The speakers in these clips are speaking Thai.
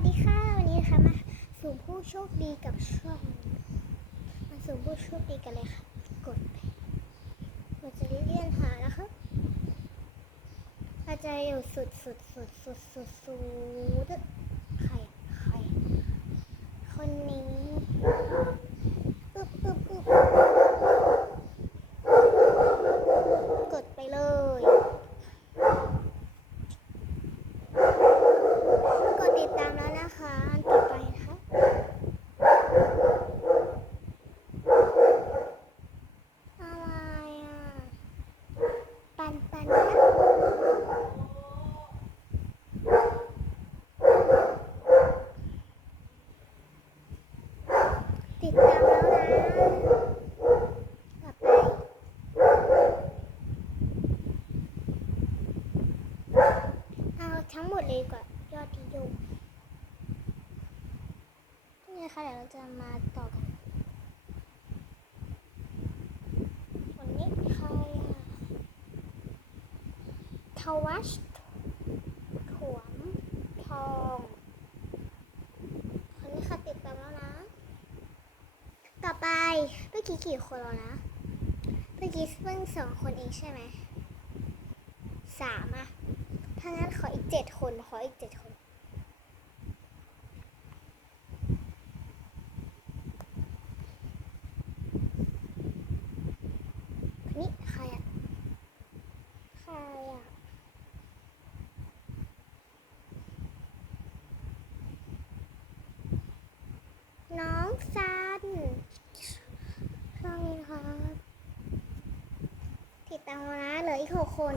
วัสดีค่ะ วันนี้นะคะมาสู่ผู้โชคดีกับช่องมาสู่ผู้โชคดีกันเลยค่ะ กดไปเราจะเลื่อนหานะคะเราจะอยู่สุดสุดสุดสุดสุดสุดใครใครคนนี้อึบอึบอึบกดไปเลย กดติดตามแล้วนะคะอันต่อไปนะคะอะไรอะ ปันปันนะติดตามแล้วนะต่อไปเอา ทั้งหมดเลยกว่ายอดนิยมนี่นะคะเดี๋ยวเราจะมาต่อกันวันนี้ใครอะทวัชถวมทองคนนี้ค่ะติดตามแล้วนะ ต่อไปเมื่อกี้กี่คนแล้วนะเมื่อกี้เพิ่งสองคนเองใช่ไหมสามอะางั้นขออีกเจ็ดคน ขออีกเจ็ดคนนนี้ใครอะใครอะน้องซันสวัสดีครับ ติดตามมานะ เหลืออีกหกคน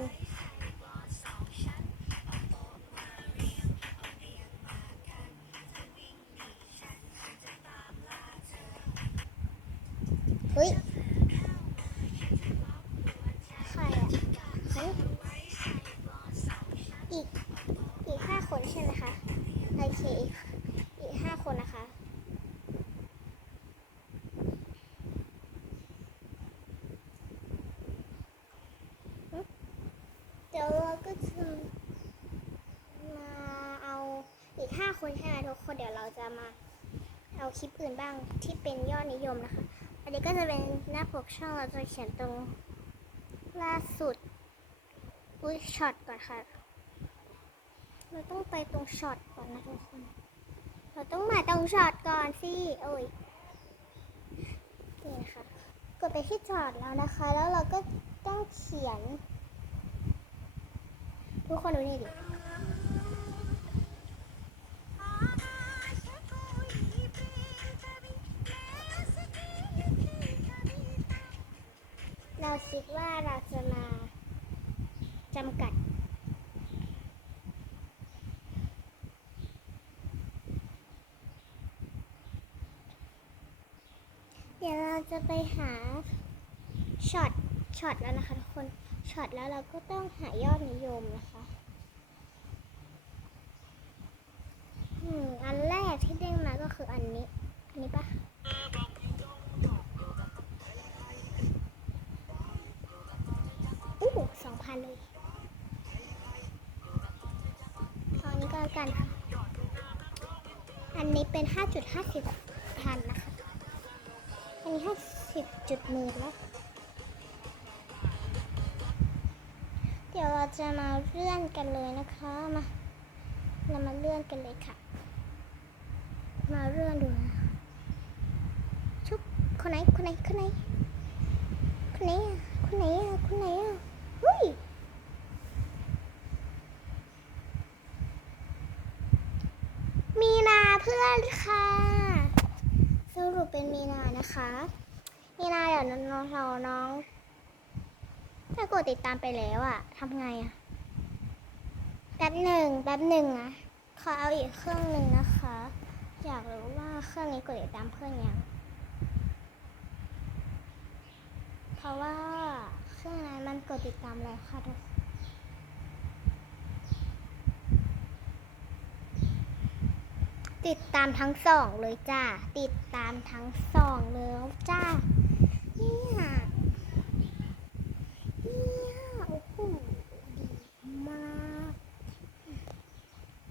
ฮ้ยใครอะเฮ้ยอีกอีกห้าคนใช่ไหมคะโอเคอีกห้าคนนะคะเดี๋ยวเราก็จะมาเอาอีกห้าคนใช่ไหมทุกคนเดี๋ยวเราจะมาเอาคลิปอื่นบ้างที่เป็นยอดนิยมนะคะอั นนี้ก็จะเป็นหน้าปกช่องเราจะเขียนตรงล่าสุดอุ้ยช็อตก่อนค่ะ เราต้องไปตรงช็อตก่อนนะทุกคน เราต้องมาตรงช็อตก่อนสิโอ้ยนี่ค่ะกดไปที่ช็อตแล้วนะคะ แล้วเราก็ต้องเขียน ทุกคนดูนี่ดิ เราคิดว่าเราจะมาจำกัด เดี๋ยวเราจะไปหาช็อตช็อตแล้วนะคะทุกคนช็อตแล้วเราก็ต้องหายอดนิยม เลยเอาอันนี้ก็แล้วกันค่ะ อันนี้เป็นห้าจุดห้าสิบพันนะคะ อันนี้ห้าสิบจุดหมื่นแล้ว เดี๋ยวเราจะมาเลื่อนกันเลยนะคะ มา เรามาเลื่อนกันเลยค่ะ มาเลื่อนดูนะชุบคนไหน คนไหน คนไหน คนไหนอะคนไหนอะคนไหนอะเฮ้ย มีนา เพื่อนค่ะ สรุปเป็นมีนานะคะ มีนาเดี๋ยวน้องเราน้องถ้ากดติดตามไปแล้วอะทำไงอะแป๊บหนึ่งแป๊บหนึ่งนะขอเอาอีกเครื่องหนึ่งนะคะ อยากรู้ว่าเครื่องนี้กดติดตามเพื่อนยังเพราะว่าเครื่องนั้นมันกดติดตามแล้วค่ะทุกคน ติดตามทั้งสองเลยจ้า ติดตามทั้งสองเลยจ้า